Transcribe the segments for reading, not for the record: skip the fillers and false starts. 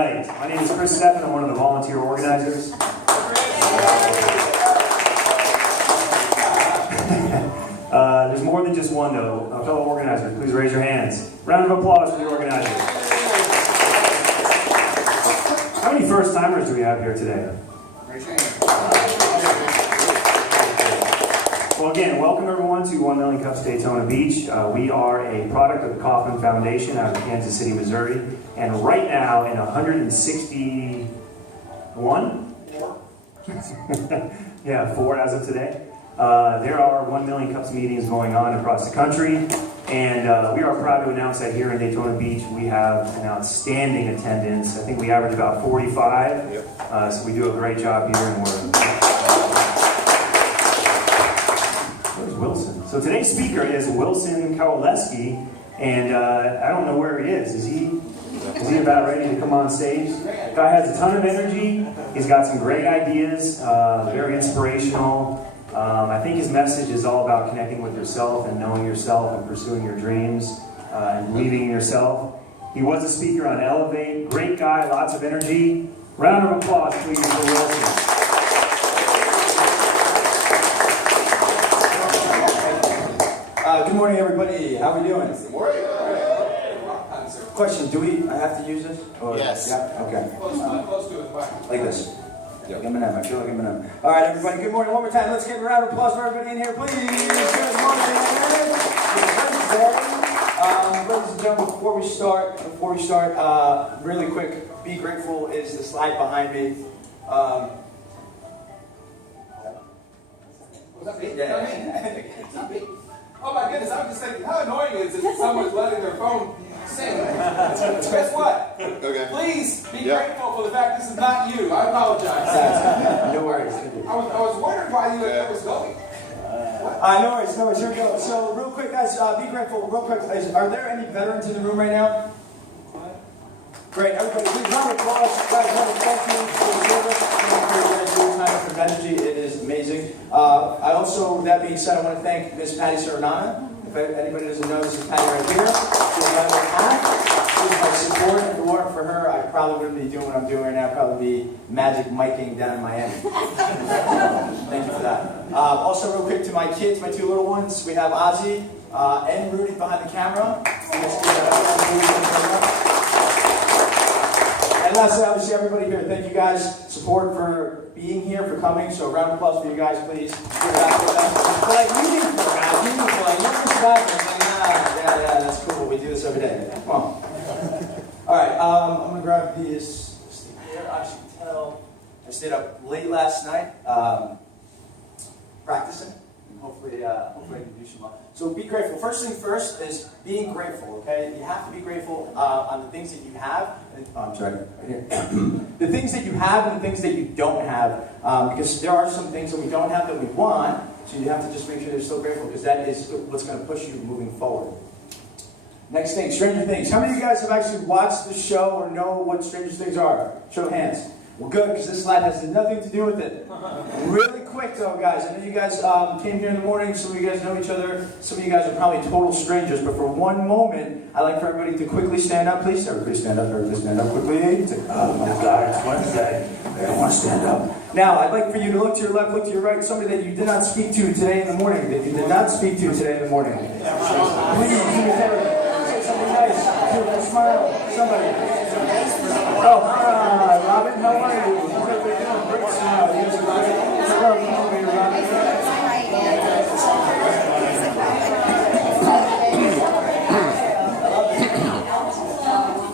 right. My name is Chris Steffen. I'm one of the volunteer organizers. There's more than just one, though. Fellow organizers, please raise your hands. Round of applause for the organizers. How many first-timers do we have here today? Raise your hand. Well, again, welcome everyone to 1 Million Cups Daytona Beach. We are a product of the Kauffman Foundation out of Kansas City, Missouri. And right now, in 161? Yeah, 4 as of today. There are 1 Million Cups meetings going on across the country. And we are proud to announce that here in Daytona Beach, we have an outstanding attendance. I think we average about 45. Yep. So we do a great job here, and Where's Wilson? So today's speaker is Wilson Kowaleski, and I don't know where he is. Is he about ready to come on stage? The guy has a ton of energy. He's got some great ideas, very inspirational. I think his message is all about connecting with yourself and knowing yourself and pursuing your dreams and believing in yourself. He was a speaker on Elevate. Great guy, lots of energy. Round of applause, please, for Wilson. Good morning, everybody. How are we doing? Good morning. Question: I have to use this? Or, Yes. Yeah. Okay. Close to it. Like this. Yep. Eminem. I feel like Eminem. All right, everybody. Good morning. One more time. Let's give a round of applause for everybody in here, please. Good morning. Ladies and gentlemen, before we start, really quick. Be grateful is the slide behind me. Was that me? Yeah. It's not me. Oh my goodness, I'm just thinking, how annoying is it if someone's letting their phone sing? Guess what? Okay. Please be grateful for the fact this is not you. I apologize. No worries. I was wondering why you it was going. No worries. Here we go. So, real quick, guys, be grateful. Real quick, are there any veterans in the room right now? Great. Everybody, please round of applause. Guys, want to thank you for the service. Thank you for your time and for energy. It is amazing. I also, that being said, I want to thank Miss Patty Serenana. If anybody doesn't know, this is Patty right here. She's my support. If it weren't for her, I probably wouldn't be doing what I'm doing right now. I'd probably be magic miking down in Miami. Thank you for that. Also, real quick to my kids, my 2 little ones. We have Ozzy and Rudy behind the camera. And lastly, obviously, everybody here, thank you guys. Support for being here, for coming. So a round of applause for you guys, please. Give it up for them. But like, yeah, that's cool. We do this every day. Come on. All right, I'm going to grab these. Here, I should tell. I stayed up late last night practicing. Hopefully I can do some. So be grateful. First thing first is being grateful, okay? You have to be grateful on the things that you have. I'm sorry, right here. The things that you have and the things that you don't have. Because there are some things that we don't have that we want. So you have to just make sure you're still grateful because that is what's going to push you moving forward. Next thing, Stranger Things. How many of you guys have actually watched the show or know what Stranger Things are? Show of hands. Well, good, because this slide has nothing to do with it. Really quick, though, guys. I know you guys came here in the morning. Some of you guys know each other. Some of you guys are probably total strangers. But for one moment, I'd like for everybody to quickly stand up. Please, everybody stand up. Everybody stand up quickly. Oh, my God, it's Wednesday. They don't want to stand up. Now, I'd like for you to look to your left, look to your right. Somebody that you did not speak to today in the morning. That you did not speak to today in the morning. Please, do me a favor. Say something nice. Do a smile. Somebody. Oh, hi, Robin. How are you? Great smile. You guys are great. How are you, Robin?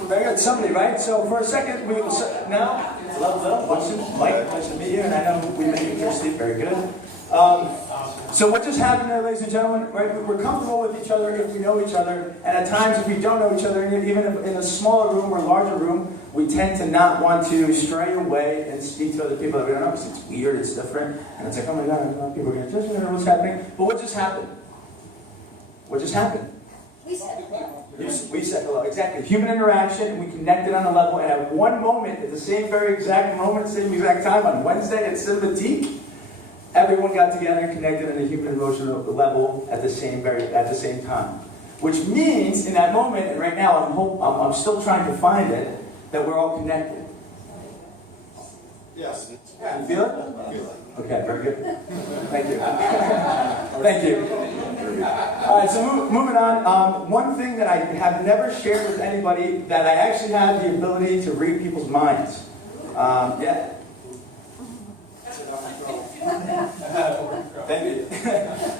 Very good. Somebody, right? So for a second, we will now. Hello. Mike, nice to meet you. And I know we met you here, Steve. Very good. So what just happened there, ladies and gentlemen, right? We're comfortable with each other if we know each other. And at times, if we don't know each other, even if in a smaller room or larger room, we tend to not want to stray away and speak to other people that we don't know because it's weird, it's different. And it's like, oh my God, people are going to judge me, what's happening? But what just happened? What just happened? We said hello. We said hello, exactly. Human interaction, and we connected on a level. And at one moment, at the same very exact moment, same exact time, on Wednesday at Cinematique, everyone got together and connected on a human emotional level at the same time. Which means, in that moment, and right now I'm still trying to find it, that we're all connected. Yes. You feel it? Okay, very good. Thank you. Thank you. All right, so moving on. One thing that I have never shared with anybody, that I actually have the ability to read people's minds. Yeah. Thank you.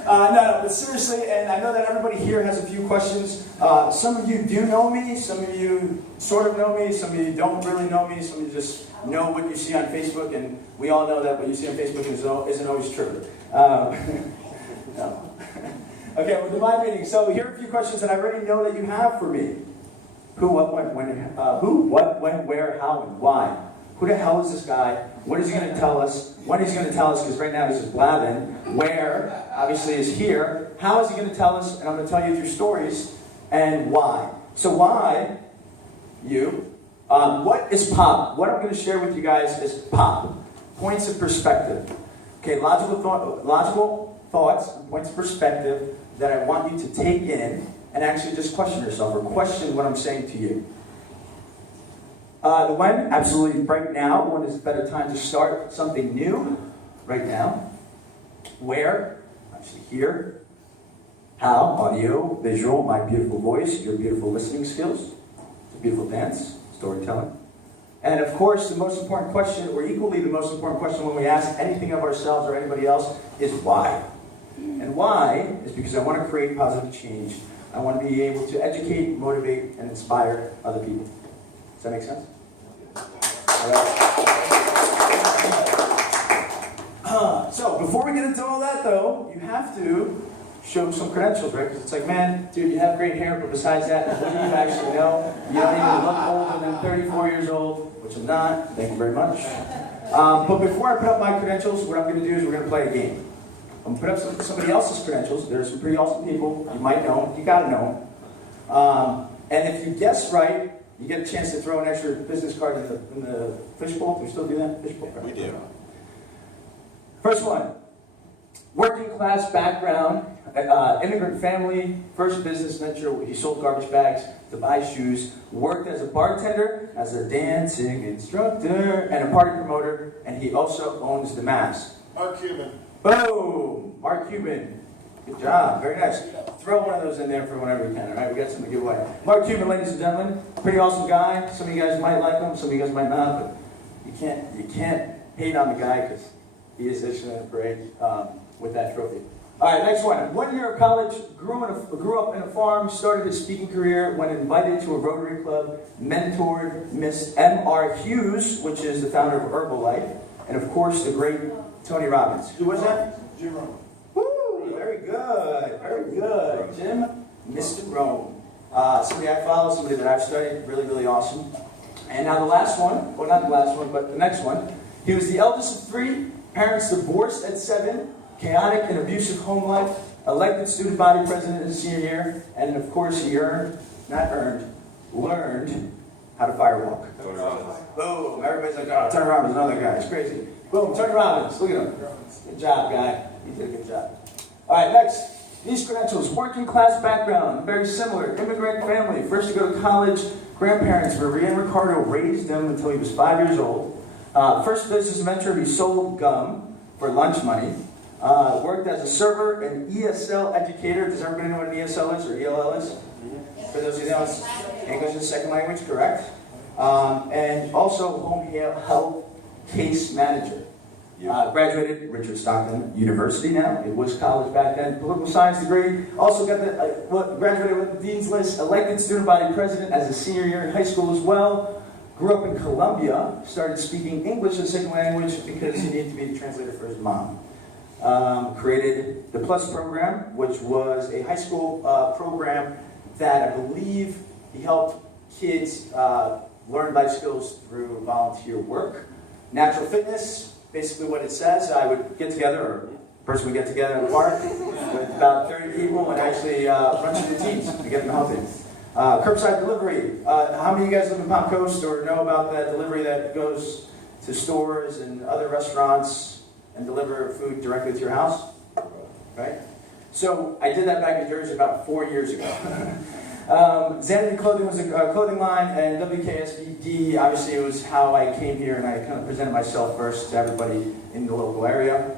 No, but seriously, and I know that everybody here has a few questions. Some of you do know me, some of you sort of know me, some of you don't really know me, some of you just know what you see on Facebook, and we all know that what you see on Facebook isn't always true. No. Okay, well, divine meeting. So here are a few questions that I already know that you have for me. Who, what, when, where, how, and why. Who the hell is this guy? What is he going to tell us? When is he going to tell us? Because right now he's just blabbing. Where, obviously, is here. How is he going to tell us? And I'm going to tell you through stories. And why. So why, you? What is pop? What I'm going to share with you guys is pop. Points of perspective. Okay, logical thoughts, points of perspective that I want you to take in and actually just question yourself or question what I'm saying to you. The when, absolutely right now. When is a better time to start something new? Right now. Where? Actually here. How? Audio, visual, my beautiful voice, your beautiful listening skills. It's a beautiful dance, storytelling. And of course, the most important question, or equally the most important question when we ask anything of ourselves or anybody else, is why? And why is because I want to create positive change. I want to be able to educate, motivate, and inspire other people. Does that make sense? All right. So before we get into all that, though, you have to show some credentials, right? Because it's like, man, dude, you have great hair, but besides that, what do you actually know? You don't even look older than 34 years old, which I'm not. Thank you very much. But before I put up my credentials, what I'm going to do is we're going to play a game. I'm going to put up somebody else's credentials. There's some pretty awesome people. You might know them. You got to know them. And if you guess right, you get a chance to throw an extra business card in the fishbowl. Do we still do that? Fishbowl? We do. First one. Working class background, immigrant family, first business venture. He sold garbage bags to buy shoes. Worked as a bartender, as a dancing instructor, and a party promoter. And he also owns the Mass. Mark Cuban. Boom! Mark Cuban. Good job. Very nice. Throw one of those in there for whenever you can, all right? We got something to give away. Mark Cuban, ladies and gentlemen. Pretty awesome guy. Some of you guys might like him, some of you guys might not, but you can't hate on the guy because he is issuing a parade with that trophy. All right, next one. 1 year of college, grew up in a farm, started his speaking career, when invited to a Rotary Club, mentored Miss M.R. Hughes, which is the founder of Herbalife, and of course the great Tony Robbins. Who was that? Jim Rohn. Woo! Very good. Very good. Jim, Mr. Rome. Somebody I follow, somebody that I've studied. Really, really awesome. And now the last one, well, not the last one, but the next one. He was the eldest of three, parents divorced at 7, chaotic and abusive home life, elected student body president in his senior year, and of course he learned how to firewalk. Boom. Everybody's like, oh, Tony Robbins, another guy. It's crazy. Boom, Tony Robbins. Look at him. Good job, guy. You did a good job. All right, next. These credentials. Working class background. Very similar. Immigrant family. First to go to college. Grandparents, Maria and Ricardo, raised him until he was 5 years old. First business venture, he sold gum for lunch money. Worked as a server and ESL educator. Does everybody know what an ESL is or ELL is? For those of you who know, it's English as a second language, correct? And also home health case manager. Graduated Richard Stockton University now. It was college back then. Political science degree. Also got graduated with the Dean's List. Elected student body president as a senior year in high school as well. Grew up in Colombia. Started speaking English as a second language because he needed to be the translator for his mom. Created the Plus program, which was a high school program that I believe he helped kids learn life skills through volunteer work. Natural fitness. Basically what it says, I would get together, or a person would get together in the park with about 30 people and actually run through the teams to get them healthy. Curbside delivery. How many of you guys live in Palm Coast or know about that delivery that goes to stores and other restaurants and deliver food directly to your house? Right? So I did that back in Jersey about 4 years ago. Xanadu Clothing was a clothing line, and WKSBD, obviously, it was how I came here, and I kind of presented myself first to everybody in the local area.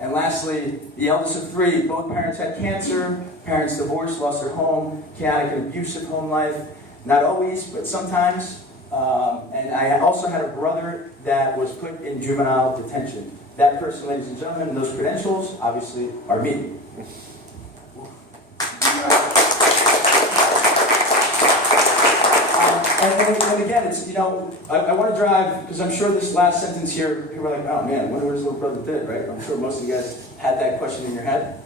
And lastly, the eldest of three. Both parents had cancer, parents divorced, lost their home, chaotic and abusive home life. Not always, but sometimes. And I also had a brother that was put in juvenile detention. That person, ladies and gentlemen, and those credentials, obviously, are me. And again, it's, you know, I want to drive, because I'm sure this last sentence here, people are like, oh man, I wonder what his little brother did, right? I'm sure most of you guys had that question in your head.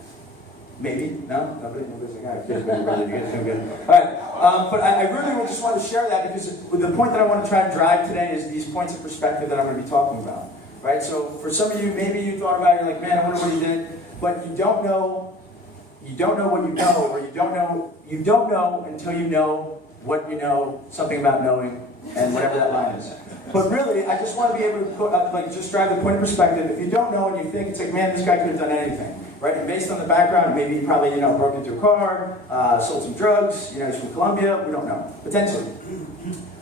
Maybe? No? Nobody's like, ah, kids, baby brother, you guys doing good. All right, but I really just want to share that, because the point that I want to try and drive today is these points of perspective that I'm going to be talking about, right? So for some of you, maybe you thought about it, you're like, man, I wonder what he did, but you don't know what you know, or you don't know until you know what you know, something about knowing, and whatever that line is. But really, I just want to be able to put up, just drive the point of perspective. If you don't know and you think, it's like, man, this guy could have done anything, right? And based on the background, maybe he probably, broke into a car, sold some drugs, he's from Colombia, we don't know, potentially.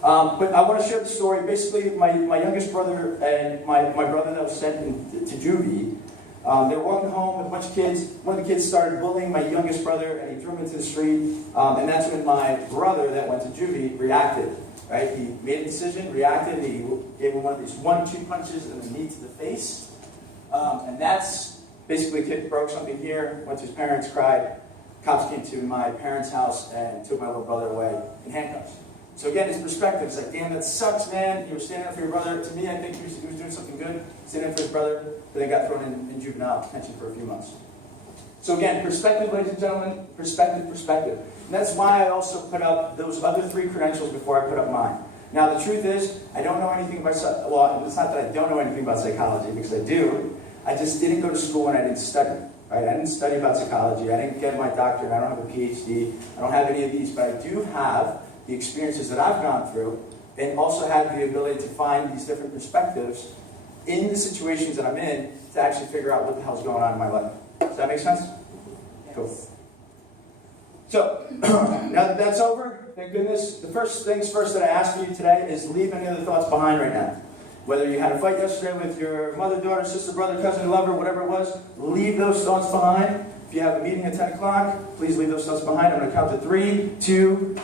But I want to share the story. Basically, my youngest brother and my brother that was sent to juvie, they were walking home with a bunch of kids. One of the kids started bullying my youngest brother, and he threw him into the street. And that's when my brother that went to juvie reacted. Right? He made a decision, reacted, and he gave him one of these 1-2 punches in the knee to the face. And that's basically, the kid broke something here, went to his parents, cried. Cops came to my parents' house and took my little brother away in handcuffs. So again, his perspective is like, damn, that sucks, man. You were standing up for your brother. To me, I think he was doing something good, standing up for his brother, but then got thrown in juvenile detention for a few months. So again, perspective, ladies and gentlemen, perspective. And that's why I also put up those other 3 credentials before I put up mine. Now, the truth is, I don't know anything about, well, it's not that I don't know anything about psychology, because I do. I just didn't go to school and I didn't study. Right? I didn't study about psychology. I didn't get my doctorate. I don't have a PhD. I don't have any of these, but I do have the experiences that I've gone through, and also have the ability to find these different perspectives in the situations that I'm in to actually figure out what the hell's going on in my life. Does that make sense? Yes. Cool. So, now that that's over, thank goodness, the first things first that I ask for you today is leave any other thoughts behind right now. Whether you had a fight yesterday with your mother, daughter, sister, brother, cousin, lover, whatever it was, leave those thoughts behind. If you have a meeting at 10 o'clock, please leave those thoughts behind. I'm going to count to 3, 2,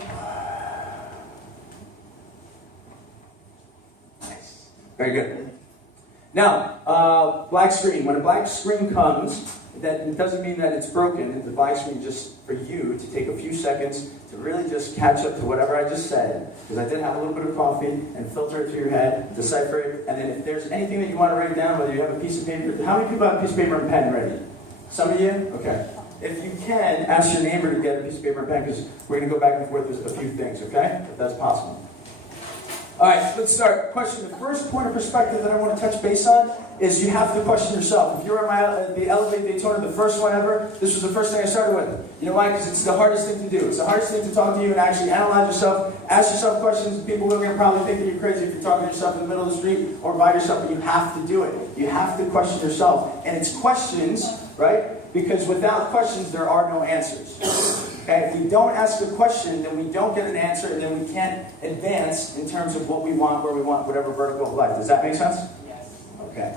very good. Now, black screen. When a black screen comes, that doesn't mean that it's broken. The black screen just for you to take a few seconds to really just catch up to whatever I just said, because I did have a little bit of coffee, and filter it through your head, decipher it, and then if there's anything that you want to write down, whether you have a piece of paper. How many people have a piece of paper and pen ready? Some of you? Okay. If you can, ask your neighbor to get a piece of paper and pen, because we're going to go back and forth with a few things, okay? If that's possible. All right, let's start. Question. The first point of perspective that I want to touch base on is you have to question yourself. If you were at the Elevate Daytona, the first one ever, this was the first thing I started with. You know why? Because it's the hardest thing to do. It's the hardest thing to talk to you and actually analyze yourself, ask yourself questions. People are going to probably think that you're crazy if you're talking to yourself in the middle of the street or by yourself, but you have to do it. You have to question yourself. And it's questions, right? Because without questions, there are no answers. Okay? If we don't ask a question, then we don't get an answer, and then we can't advance in terms of what we want, where we want, whatever vertical of life. Does that make sense? Yes. Okay.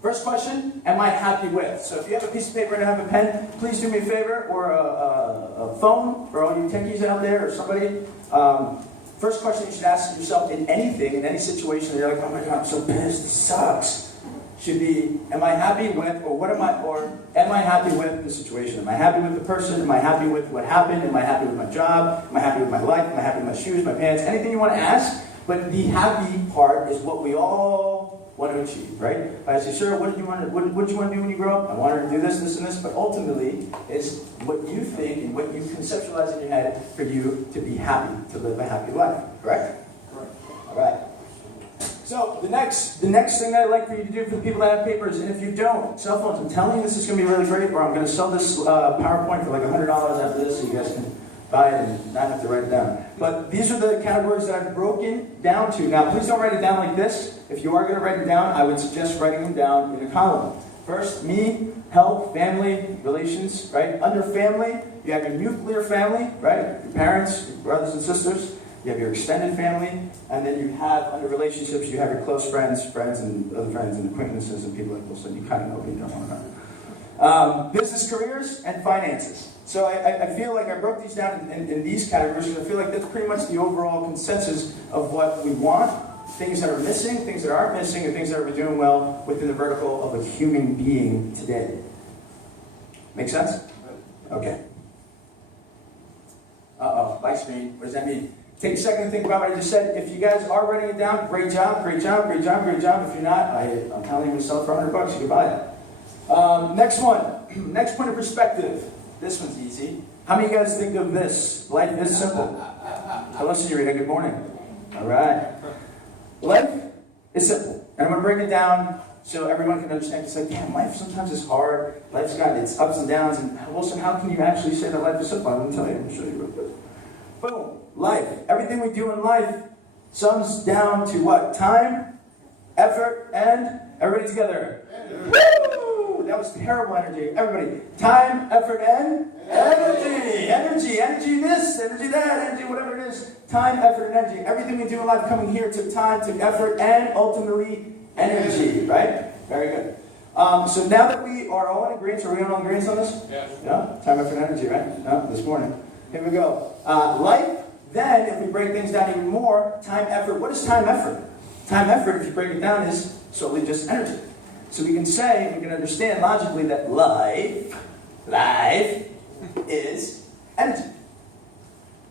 First question, am I happy with? So if you have a piece of paper and have a pen, please do me a favor, or a phone, for all you techies out there, or somebody. First question you should ask yourself in anything, in any situation, you're like, oh my God, I'm so pissed, this sucks. Should be, am I happy with, or am I happy with the situation? Am I happy with the person? Am I happy with what happened? Am I happy with my job? Am I happy with my life? Am I happy with my shoes, my pants? Anything you want to ask, but the happy part is what we all want to achieve, right? If I say, sir, what do you want to do when you grow up? I want to do this, this, and this, but ultimately, it's what you think and what you conceptualize in your head for you to be happy, to live a happy life, correct? Correct. All right. So the next thing that I'd like for you to do for the people that have papers, and if you don't, cell phones, I'm telling you this is going to be really great, or I'm going to sell this PowerPoint for like $100 after this so you guys can buy it and not have to write it down. But these are the categories that I've broken down to. Now, please don't write it down like this. If you are going to write it down, I would suggest writing them down in a column. First, me, health, family, relations, right? Under family, you have your nuclear family, right? Your parents, your brothers and sisters. You have your extended family, and then you have, under relationships, you have your close friends, and other friends, and acquaintances, and people like this, and you kind of know who you don't want to know. Business careers and finances. So I feel like I broke these down in these categories, because I feel like that's pretty much the overall consensus of what we want, things that are missing, things that aren't missing, and things that we're doing well within the vertical of a human being today. Make sense? Okay. Bye screen. What does that mean? Take a second to think about what I just said. If you guys are writing it down, great job, great job, great job, great job. If you're not, I'm telling you to sell it for $100. You can buy it. Next one. Next point of perspective. This one's easy. How many of you guys think of this? Life is simple. Hello, Senorita. Good morning. All right. Life is simple. And I'm going to break it down so everyone can understand. It's like, damn, life sometimes is hard. Life's got its ups and downs. And Wilson, how can you actually say that life is simple? I'm going to tell you. I'm going to show you real quick. Boom. Life. Everything we do in life sums down to what? Time, effort, and everybody together. Woo! That was terrible energy. Everybody. Time, effort, and energy. Energy this, energy that, energy whatever it is. Time, effort, and energy. Everything we do in life coming here took time, took effort, and ultimately energy. Right? Very good. So now that we are all in agreement, are we all in agreement on this? Yes. Yeah? Time, effort, and energy, right? No, this morning. Here we go. Life. Then, if we break things down even more, time, effort. What is time, effort? Time, effort, if you break it down, is solely just energy. So we can say, we can understand logically that life is energy.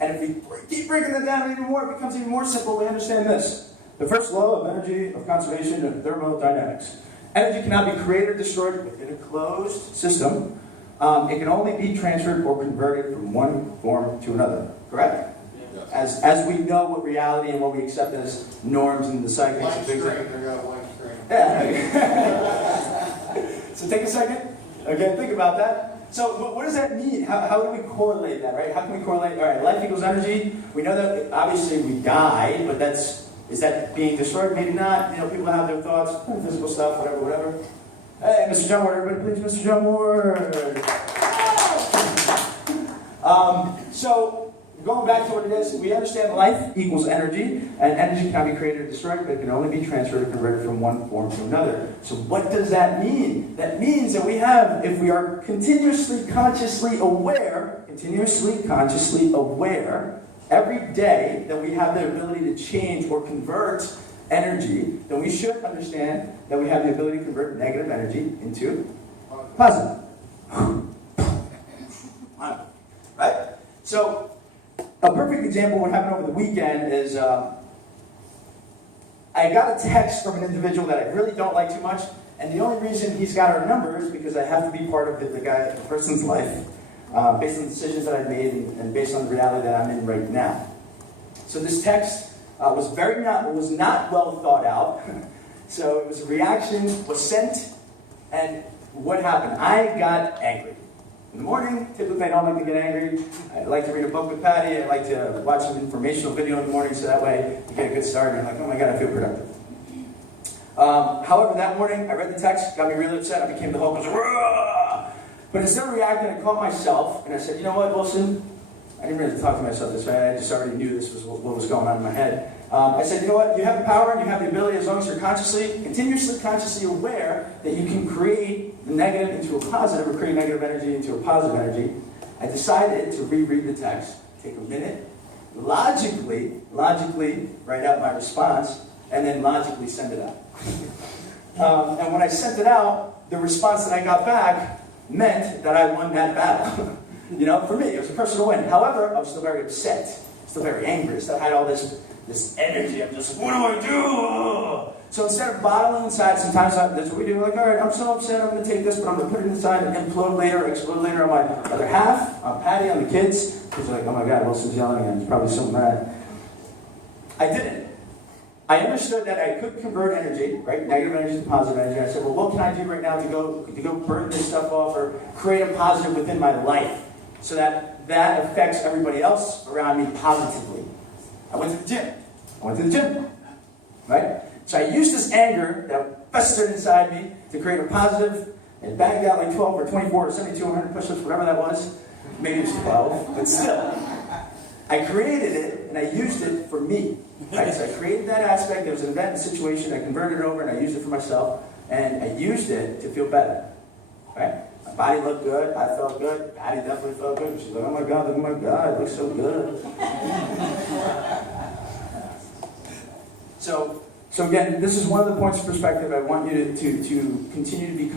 And if we keep breaking that down even more, it becomes even more simple. We understand this. The first law of energy, of conservation, of thermodynamics. Energy cannot be created or destroyed within a closed system. It can only be transferred or converted from one form to another. Correct? As we know what reality and what we accept as norms and the psychics and things like that. Yeah. So take a second. Okay, think about that. So what does that mean? How do we correlate that, right? How can we correlate? All right, life equals energy. We know that obviously we die, but is that being destroyed? Maybe not. You know, people have their thoughts, physical stuff, whatever. Hey, Mr. John Ward, everybody please, Mr. John Ward. So, going back to what it is, we understand life equals energy, and energy cannot be created or destroyed, but it can only be transferred or converted from one form to another. So what does that mean? That means that we have, if we are continuously consciously aware, every day that we have the ability to change or convert energy, then we should understand that we have the ability to convert negative energy into positive. Right? So, a perfect example of what happened over the weekend is I got a text from an individual that I really don't like too much, and the only reason he's got our number is because I have to be part of the person's life based on the decisions that I've made and based on the reality that I'm in right now. So this text was not well thought out. So it was a reaction, was sent, and what happened? I got angry. In the morning, typically I don't like to get angry. I like to read a book with Patty. I like to watch an informational video in the morning so that way you get a good start and you're like, oh my God, I feel productive. However, that morning I read the text, got me really upset. I became the Hulk. I was like, "Rah!" But instead of reacting, I caught myself and I said, you know what, Wilson? I didn't really talk to myself this way. I just already knew this was what was going on in my head. I said, you know what? You have the power and you have the ability, as long as you're continuously consciously aware that you can create the negative into a positive or create negative energy into a positive energy. I decided to reread the text, take a minute, logically write out my response, and then logically send it out. And when I sent it out, the response that I got back meant that I won that battle. You know, for me, it was a personal win. However, I was still very upset, still very angry, still had all this energy. I'm just, what do I do? So instead of bottling inside, sometimes that's what we do. Like, all right, I'm so upset, I'm going to take this, but I'm going to put it inside and implode later, explode later on my other half, on Patty, on the kids. Kids are like, oh my God, Wilson's yelling and he's probably so mad. I didn't. I understood that I could convert energy, right, negative energy to positive energy. I said, well, what can I do right now to go burn this stuff off or create a positive within my life so that affects everybody else around me positively? I went to the gym. Right? So I used this anger that festered inside me to create a positive and banged out like 12 or 24 or 72 or 100 push-ups, whatever that was. Maybe it was 12, but still. I created it, and I used it for me. Right? So I created that aspect. There was an event and situation. I converted it over, and I used it for myself. And I used it to feel better. Right? My body looked good. I felt good. Patty definitely felt good. She's like, oh my God, it looks so good. So again, this is one of the points of perspective I want you to continue to be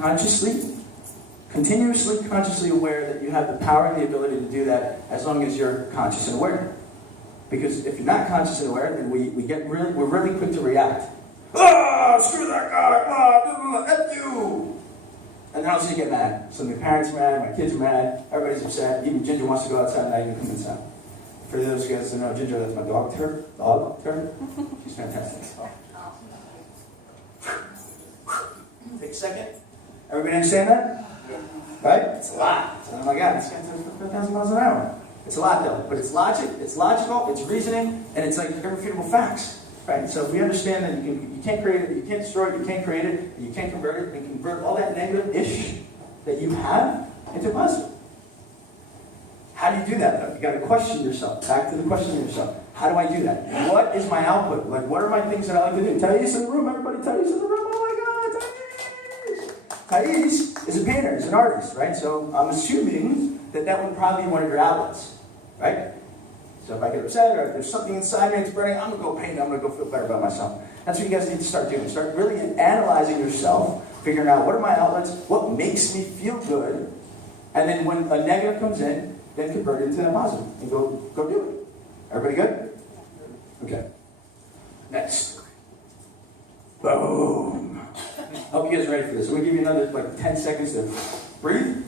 continuously consciously aware that you have the power and the ability to do that as long as you're conscious and aware. Because if you're not conscious and aware, then we're really quick to react. Oh, screw that guy! Oh, F you! And then all of a sudden you get mad. So my parents are mad, my kids are mad, everybody's upset. Even Ginger wants to go outside and not even come inside. For those guys that know Ginger, that's my dog turd. She's fantastic. Take a second. Everybody understand that? Right? It's a lot. Oh my God, this guy's 5,000 miles an hour. It's a lot though, but it's logic, it's logical, it's reasoning, and it's like irrefutable facts. Right? So if we understand that you can't create it, you can't destroy it, you can't create it, and you can't convert it, and convert all that negative-ish that you have into positive. How do you do that though? You got to question yourself. Back to the question of yourself. How do I do that? What is my output? Like, what are my things that I like to do? Thais in the room, everybody. Thais in the room. Oh my God, Thais is a painter, is an artist, right? So I'm assuming that would probably be one of your outlets, right? So if I get upset or if there's something inside me that's burning, I'm going to go paint. I'm going to go feel better about myself. That's what you guys need to start doing. Start really analyzing yourself, figuring out what are my outlets, what makes me feel good, and then when a negative comes in, then convert it into a positive and go do it. Everybody good? Okay. Next. Boom. Hope you guys are ready for this. I'm going to give you another 10 seconds to breathe.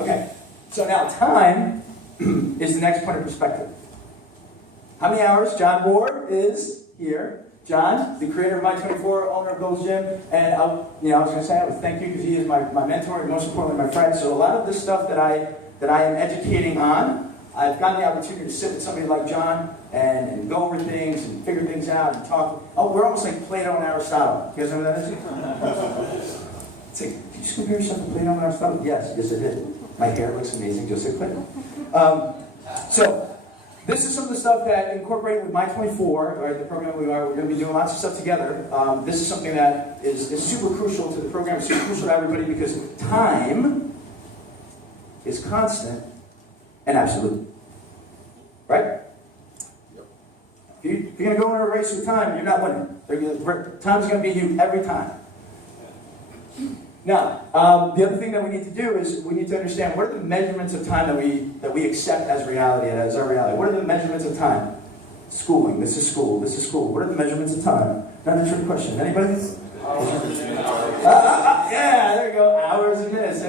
Okay. So now time is the next point of perspective. How many hours? John Ward is here. John, the creator of My24, owner of Gold's Gym, and I was going to say I would thank you because he is my mentor and most importantly my friend. So a lot of this stuff that I am educating on, I've gotten the opportunity to sit with somebody like John and go over things and figure things out and talk. Oh, we're almost like Plato and Aristotle. You guys know what that is? It's like, did you just compare yourself to Plato and Aristotle? Yes, I did. My hair looks amazing, just like Plato. So this is some of the stuff that incorporated with My24, or the program we're going to be doing lots of stuff together. This is something that is super crucial to the program, super crucial to everybody because time is constant and absolute. Right? Yep. If you're going to go in a race with time, you're not winning. Time's going to beat you every time. Now, the other thing that we need to do is we need to understand what are the measurements of time that we accept as reality, as our reality. What are the measurements of time? Schooling. This is school. This is school. What are the measurements of time? Not a trick question. Anybody? Yeah, there you go. Hours and minutes.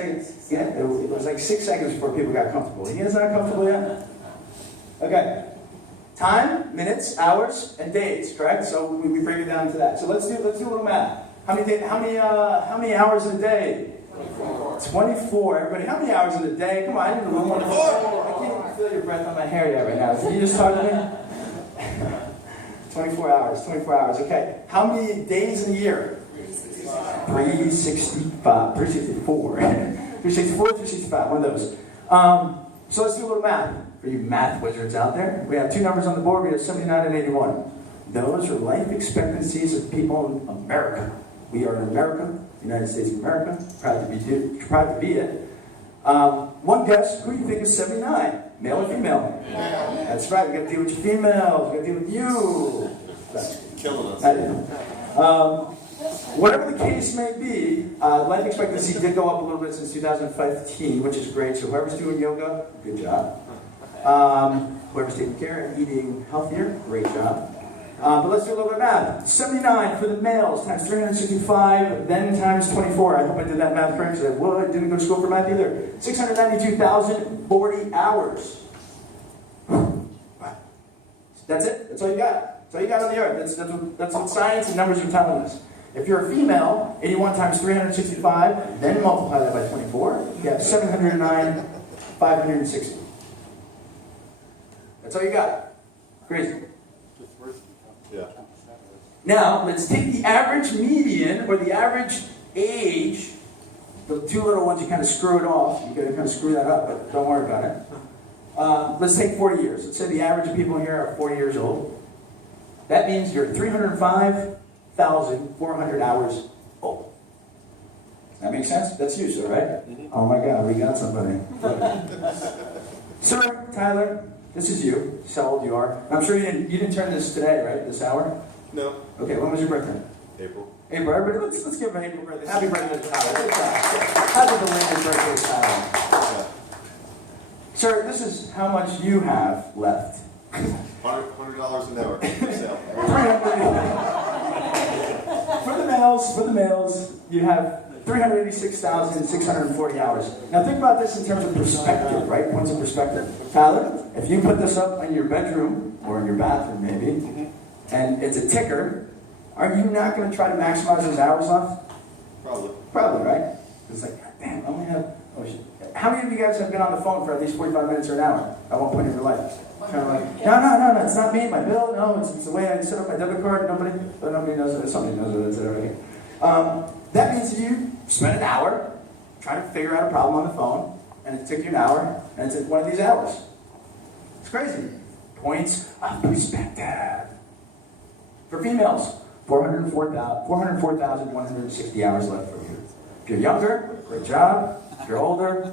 Yeah, it was like 6 seconds before people got comfortable. You guys not comfortable yet? Okay. Time, minutes, hours, and days. Correct. So we break it down to that. So let's do a little math. How many hours in a day? 24. Everybody, how many hours in a day? Come on, I need a little more. I can't even feel your breath on my hair yet right now. Can you just talk to me? 24 hours. 24 hours. Okay. How many days in a year? 365. 364. 364, 365. One of those. So let's do a little math. For you math wizards out there, we have two numbers on the board. We have 79 and 81. Those are life expectancies of people in America. We are in America, United States of America. Proud to be it. One guess, who do you think is 79? Male or female? Yeah. That's right, we got to deal with your females. We got to deal with you. That's killing us. Whatever the case may be, life expectancy did go up a little bit since 2015, which is great. So whoever's doing yoga, good job. Whoever's taking care and eating healthier, great job. But let's do a little bit of math. 79 for the males times 365, then times 24. I hope I did that math correct because I didn't go to school for math either. 692,040 hours. That's it. That's all you got. That's all you got on the earth. That's what science and numbers are telling us. If you're a female, 81 times 365, then multiply that by 24, you have 709,560. That's all you got. Crazy. Yeah. Now, let's take the average median, or the average age, the two little ones, you kind of screw it off. You gotta kind of screw that up, but don't worry about it. Let's take 40 years. Let's say the average of people here are 40 years old. That means you're 305,400 hours old. That makes sense? That's you, sir, right? Oh my God, we got somebody. Sir, Tyler, this is you. This is how old you are. I'm sure you didn't turn this today, right? This hour? No. Okay, when was your birthday? April. April, everybody, let's give him an April birthday. Happy birthday to Tyler. Good job. Happy belated birthday, Tyler. Yeah. Sir, this is how much you have left. $100 an hour for sale. For the males, you have 386,640 hours. Now think about this in terms of perspective, right? Points of perspective. Tyler, if you put this up in your bedroom, or in your bathroom maybe, and it's a ticker, are you not going to try to maximize those hours left? Probably. Probably, right? It's like, damn, I only have... Oh, shit. How many of you guys have been on the phone for at least 45 minutes or an hour at one point in your life? Kind of like, no, it's not me, my bill, no, it's the way I set up my debit card, nobody knows it, somebody knows what it's everything. That means that you spent an hour trying to figure out a problem on the phone, and it took you an hour, and it's one of these hours. It's crazy. Points of perspective. For females, 404,160 hours left for you. If you're younger, great job. If you're older,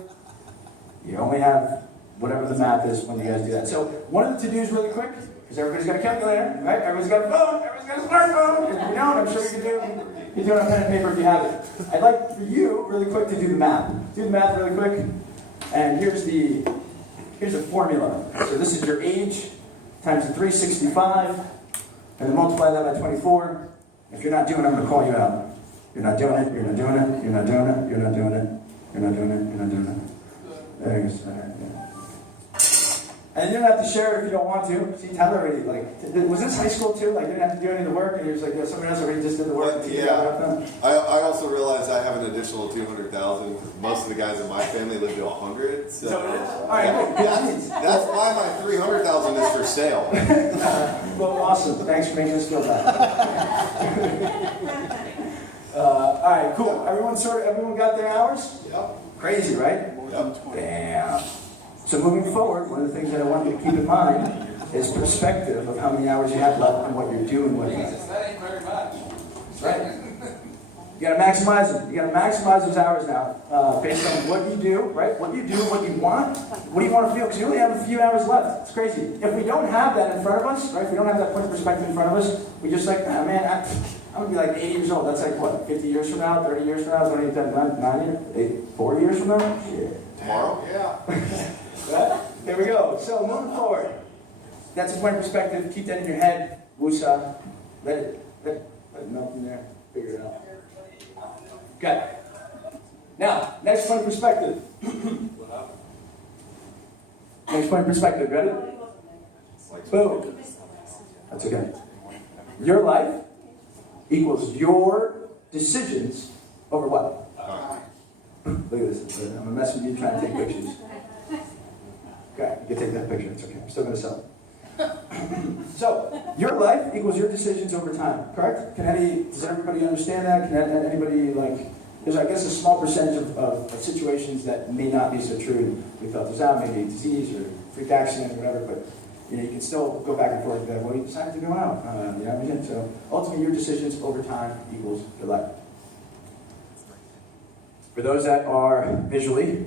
you only have whatever the math is when you guys do that. So one of the to-dos really quick, because everybody's got a calculator, right? Everybody's got a phone, everybody's got a smartphone. If you don't, I'm sure you can do it. You do it on pen and paper if you have it. I'd like for you, really quick, to do the math. Do the math really quick. And here's the formula. So this is your age times the 365, and then multiply that by 24. If you're not doing it, I'm going to call you out. You're not doing it, you're not doing it, you're not doing it, you're not doing it, you're not doing it, you're not doing it. There you go. And you don't have to share it if you don't want to. See, Tyler already, was this high school too? Like, you didn't have to do any of the work, and you're just like, somebody else already just did the work. Yeah. I also realized I have an additional 200,000. Most of the guys in my family live to 100. So all right, that's why my 300,000 is for sale. Well, awesome. Thanks for making us feel bad. All right, cool. Everyone got their hours? Yep. Crazy, right? Yep. Damn. So moving forward, one of the things that I want you to keep in mind is perspective of how many hours you have left and what you're doing with it. That ain't very much. Right? You gotta maximize them. You gotta maximize those hours now, based on what you do, right? What you do, what you want. What do you want to feel? Because you only have a few hours left. It's crazy. If we don't have that in front of us, right? If we don't have that point of perspective in front of us, we just like, I'm gonna be like 80 years old. That's like what? 50 years from now, 30 years from now, 20 years, 9 years, 40 years from now? Shit. Tomorrow? Yeah. Right? There we go. So moving forward, that's a point of perspective. Keep that in your head. Woosah. Let it melt in there. Figure it out. Okay. Now, next point of perspective. Next point of perspective. Ready? Boom. That's okay. Your life equals your decisions over what? Look at this. I'm going to mess with you trying to take pictures. Okay, you can take that picture. It's okay. I'm still going to sell it. So, your life equals your decisions over time, correct? Does everybody understand that? Can anybody, there's, I guess, a small percentage of situations that may not be so true. We felt this out, maybe a disease or freak accident or whatever, but you can still go back and forth. Well, you decided to go out. So, ultimately, your decisions over time equals your life. For those that are visually,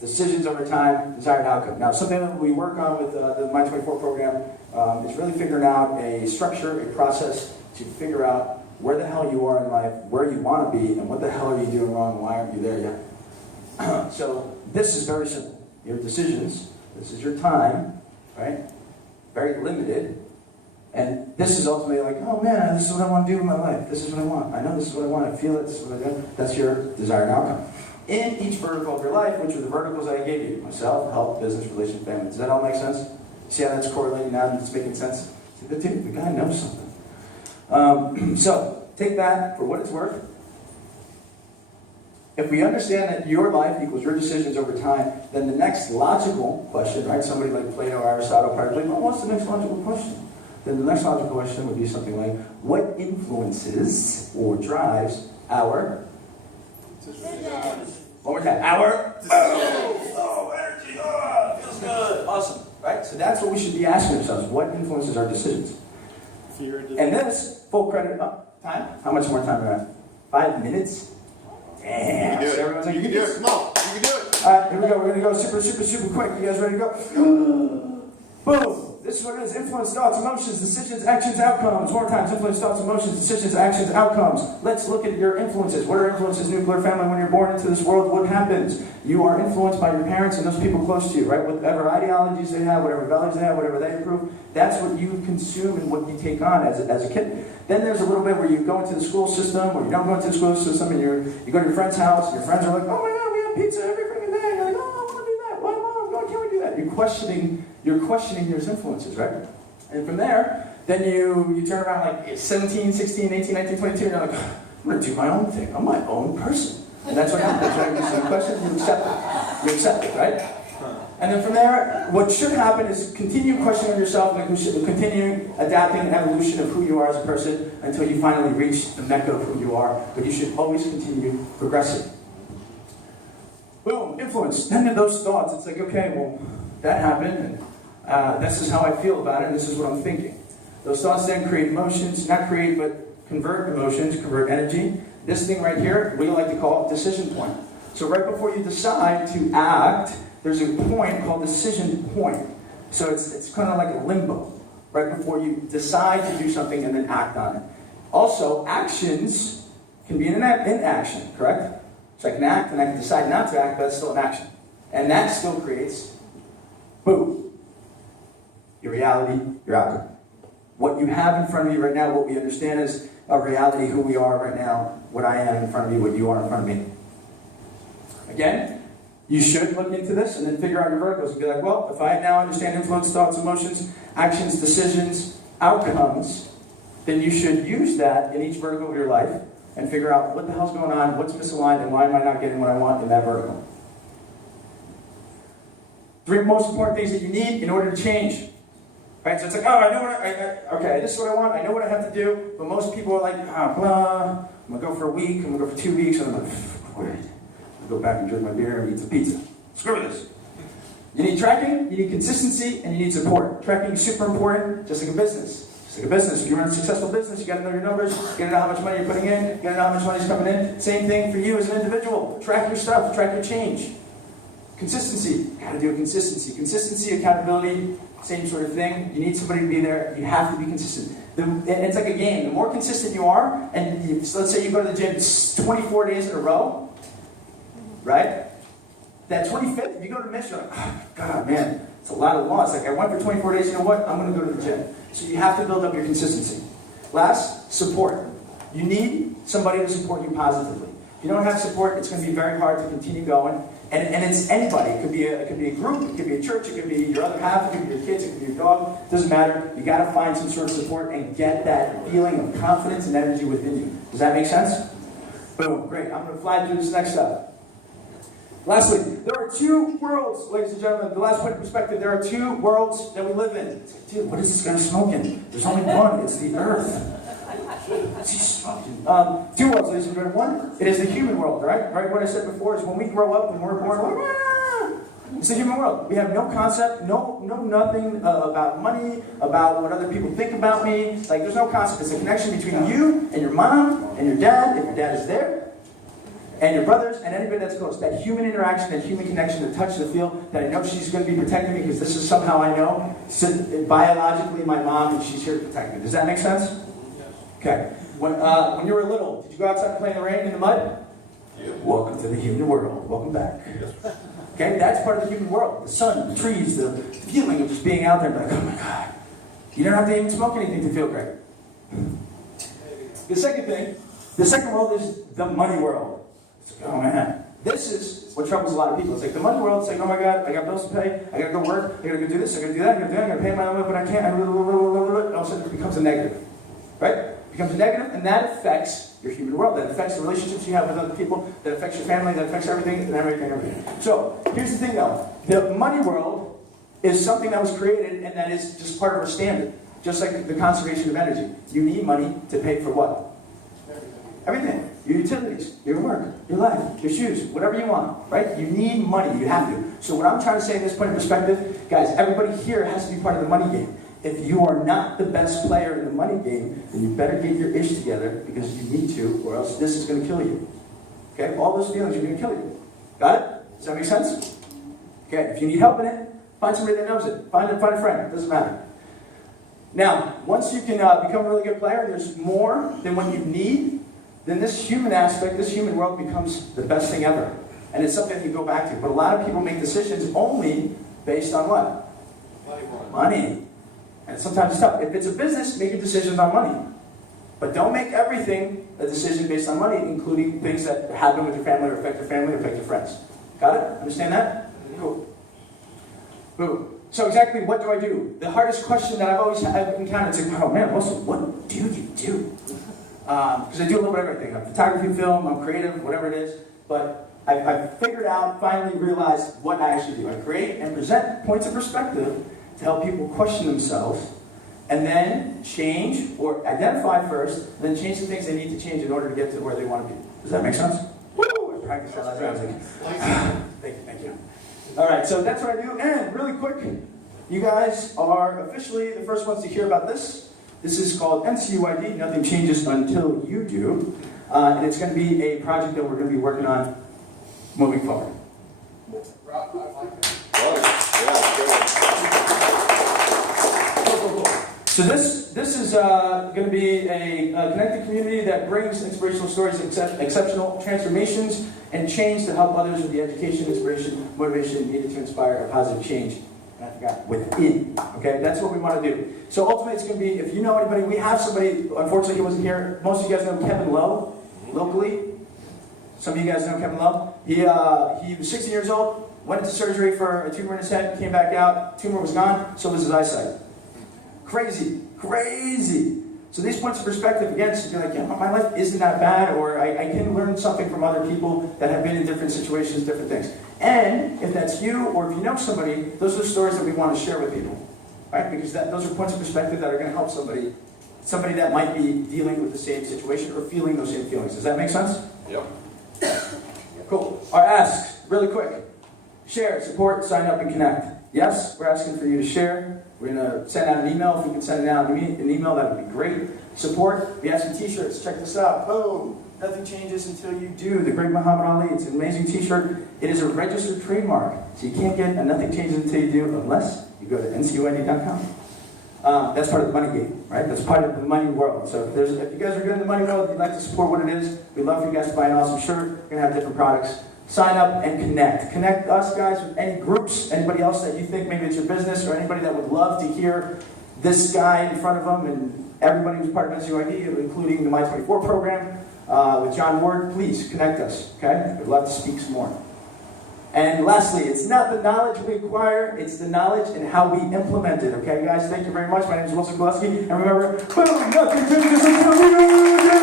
decisions over time, desired outcome. Now, something that we work on with the My 24 program is really figuring out a structure, a process to figure out where the hell you are in life, where you want to be, and what the hell are you doing wrong, why aren't you there yet? So this is very simple. Your decisions, this is your time, right? Very limited. And this is ultimately like, oh man, this is what I want to do with my life. This is what I want. I know this is what I want. I feel it. This is what I do. That's your desired outcome. In each vertical of your life, which are the verticals I gave you, myself, health, business, relation, family. Does that all make sense? See how that's correlating now and it's making sense? The guy knows something. So, take that for what it's worth. If we understand that your life equals your decisions over time, then the next logical question, right? Somebody like Plato or Aristotle probably, well, what's the next logical question? then the next logical question would be something like, what influences or drives our... One more time. Our... Energy. Feels good. Awesome. Right? So that's what we should be asking ourselves. What influences our decisions? And this, full credit up. Time? How much more time do I have? 5 minutes? Damn. You can do it. Everyone's like, You can do it. Come on. You can do it. Alright, here we go. We're going to go super quick. You guys ready to go? Boom. This is what it is. Influence, thoughts, emotions, decisions, actions, outcomes. More times. Influence, thoughts, emotions, decisions, actions, outcomes. Let's look at your influences. What are influences? Nuclear family. When you're born into this world, what happens? You are influenced by your parents and those people close to you, right? Whatever ideologies they have, whatever values they have, whatever they approve, that's what you consume and what you take on as a kid. Then there's a little bit where you go into the school system, or you don't go into the school system, and you go to your friend's house, and your friends are like, oh my God, we have pizza every freaking day. And you're like, oh, I want to do that. Why can't we do that? You're questioning your influences, right? And from there, then you turn around like 17, 16, 18, 19, 22, and you're like, I'm going to do my own thing. I'm my own person. And that's what happens, right? You see the question, you accept it. You accept it, right? And then from there, what should happen is continue questioning yourself and continue adapting an evolution of who you are as a person until you finally reach the mecca of who you are. But you should always continue progressing. Boom, influence. Then in those thoughts, it's like, okay, well, that happened, and this is how I feel about it, and this is what I'm thinking. Those thoughts then create emotions, not create, but convert emotions, convert energy. This thing right here, we like to call it decision point. So right before you decide to act, there's a point called decision point. So it's kind of like a limbo, right before you decide to do something and then act on it. Also, actions can be in action, correct? So I can act and I can decide not to act, but it's still an action. And that still creates, boom, your reality, your outcome. What you have in front of you right now, what we understand is a reality, who we are right now, what I am in front of you, what you are in front of me. Again, you should look into this and then figure out your verticals and be like, well, if I now understand influence, thoughts, emotions, actions, decisions, outcomes, then you should use that in each vertical of your life and figure out what the hell's going on, what's misaligned, and why am I not getting what I want in that vertical. 3 most important things that you need in order to change. Right? So it's like, oh, I know what okay, this is what I want, I know what I have to do, but most people are like, blah, I'm going to go for a week, I'm going to go for 2 weeks, and I'm like, wait. Go back and drink my beer and eat some pizza. Screw this. You need tracking, you need consistency, and you need support. Tracking is super important, just like a business. Just like a business. If you run a successful business, you got to know your numbers, you got to know how much money you're putting in, you got to know how much money's coming in. Same thing for you as an individual. Track your stuff, track your change. Consistency. You got to do a consistency. Consistency, accountability, same sort of thing. You need somebody to be there. You have to be consistent. It's like a game. The more consistent you are, and so let's say you go to the gym 24 days in a row, right? That 25th, if you go to miss, you're like, oh, God, man, it's a lot of loss. Like, I went for 24 days, you know what? I'm going to go to the gym. So you have to build up your consistency. Last, support. You need somebody to support you positively. If you don't have support, it's going to be very hard to continue going. And it's anybody. It could be a group, it could be a church, it could be your other half, it could be your kids, it could be your dog. It doesn't matter. You got to find some sort of support and get that feeling of confidence and energy within you. Does that make sense? Boom, great. I'm going to fly through this next stuff. Lastly, there are 2 worlds, ladies and gentlemen. The last point of perspective, there are 2 worlds that we live in. Dude, what is this guy smoking? There's only one. It's the earth. What's he smoking? 2 worlds, ladies and gentlemen. One, it is the human world, right? Right. What I said before is when we grow up and we're born, we're like, it's the human world. We have no concept, no nothing about money, about what other people think about me. Like, there's no concept. It's a connection between you and your mom and your dad, if your dad is there, and your brothers, and anybody that's close. That human interaction, that human connection, the touch, the feel, that I know she's going to be protecting me because this is somehow I know. So, biologically, my mom, and she's here to protect me. Does that make sense? Yes. Okay. When you were little, did you go outside and play in the rain, in the mud? Yeah. Welcome to the human world. Welcome back. Yes. Okay, that's part of the human world. The sun, the trees, the feeling of just being out there and like, oh my God. You don't have to even smoke anything to feel great. The second world is the money world. It's like, oh man, this is what troubles a lot of people. It's like the money world. It's like, oh my God, I got bills to pay. I got to go work. I got to go do this. I got to do that. I got to do that. I got to pay my own bill, but I can't. All of a sudden, it becomes a negative, right? It becomes a negative, and that affects your human world. That affects the relationships you have with other people. That affects your family. That affects everything and everything. So here's the thing, though. The money world is something that was created, and that is just part of our standard. Just like the conservation of energy. You need money to pay for what? Everything. Your utilities, your work, your life, your shoes, whatever you want, right? You need money. You have to. So what I'm trying to say in this point of perspective, guys, everybody here has to be part of the money game. If you are not the best player in the money game, then you better get your ish together because you need to, or else this is going to kill you. Okay? All those feelings are going to kill you. Got it? Does that make sense? Okay. If you need help in it, find somebody that knows it. Find a friend. It doesn't matter. Now, once you can become a really good player, there's more than what you need, then this human aspect, this human world becomes the best thing ever. And it's something you go back to. But a lot of people make decisions only based on what? Money. And sometimes it's tough. If it's a business, make your decisions on money. But don't make everything a decision based on money, including things that happen with your family or affect your friends. Got it? Understand that? Cool. Boom. So exactly what do I do? The hardest question that I've encountered is, oh man, Wilson, what do you do? Because I do a little bit of everything. I'm photography, film, I'm creative, whatever it is. But I've figured out, finally realized what I actually do. I create and present points of perspective to help people question themselves, and then change, or identify first, then change the things they need to change in order to get to where they want to be. Does that make sense? Woo! I practiced that last night. I was like, thank you. All right, so that's what I do. And really quick, you guys are officially the first ones to hear about this. This is called NCUID, Nothing Changes Until You Do. And it's going to be a project that we're going to be working on moving forward. So this is going to be a connected community that brings inspirational stories, exceptional transformations, and change to help others with the education, inspiration, motivation needed to inspire a positive change. And I forgot, within. Okay, that's what we want to do. So ultimately, it's going to be, if you know anybody, we have somebody, unfortunately he wasn't here, most of you guys know Kevin Lowe, locally. Some of you guys know Kevin Lowe. He was 16 years old, went into surgery for a tumor in his head, came back out, tumor was gone, so was his eyesight. Crazy. So these points of perspective, again, so you're like, yeah, my life isn't that bad, or I can learn something from other people that have been in different situations, different things. And if that's you, or if you know somebody, those are stories that we want to share with people, right? Because those are points of perspective that are going to help somebody that might be dealing with the same situation or feeling those same feelings. Does that make sense? Yep. Cool. Our asks, really quick. Share, support, sign up, and connect. Yes, we're asking for you to share. We're going to send out an email. If you can send it out an email, that would be great. Support. We have some t-shirts. Check this out. Boom. Nothing changes until you do. The Great Muhammad Ali. It's an amazing t-shirt. It is a registered trademark. So you can't get a Nothing Changes Until You Do unless you go to NCUID.com. That's part of the money game, right? That's part of the money world. So if you guys are good in the money world, you'd like to support what it is, we'd love for you guys to buy an awesome shirt. We're going to have different products. Sign up and connect. Connect us guys with any groups, anybody else that you think maybe it's your business, or anybody that would love to hear this guy in front of them, and everybody who's part of NCUID, including the My24 program with John Ward. Please connect us, okay? We'd love to speak some more. And lastly, it's not the knowledge we acquire, it's the knowledge and how we implement it, okay guys? Thank you very much. My name is Volusia County, and remember, boom, nothing changes until you do.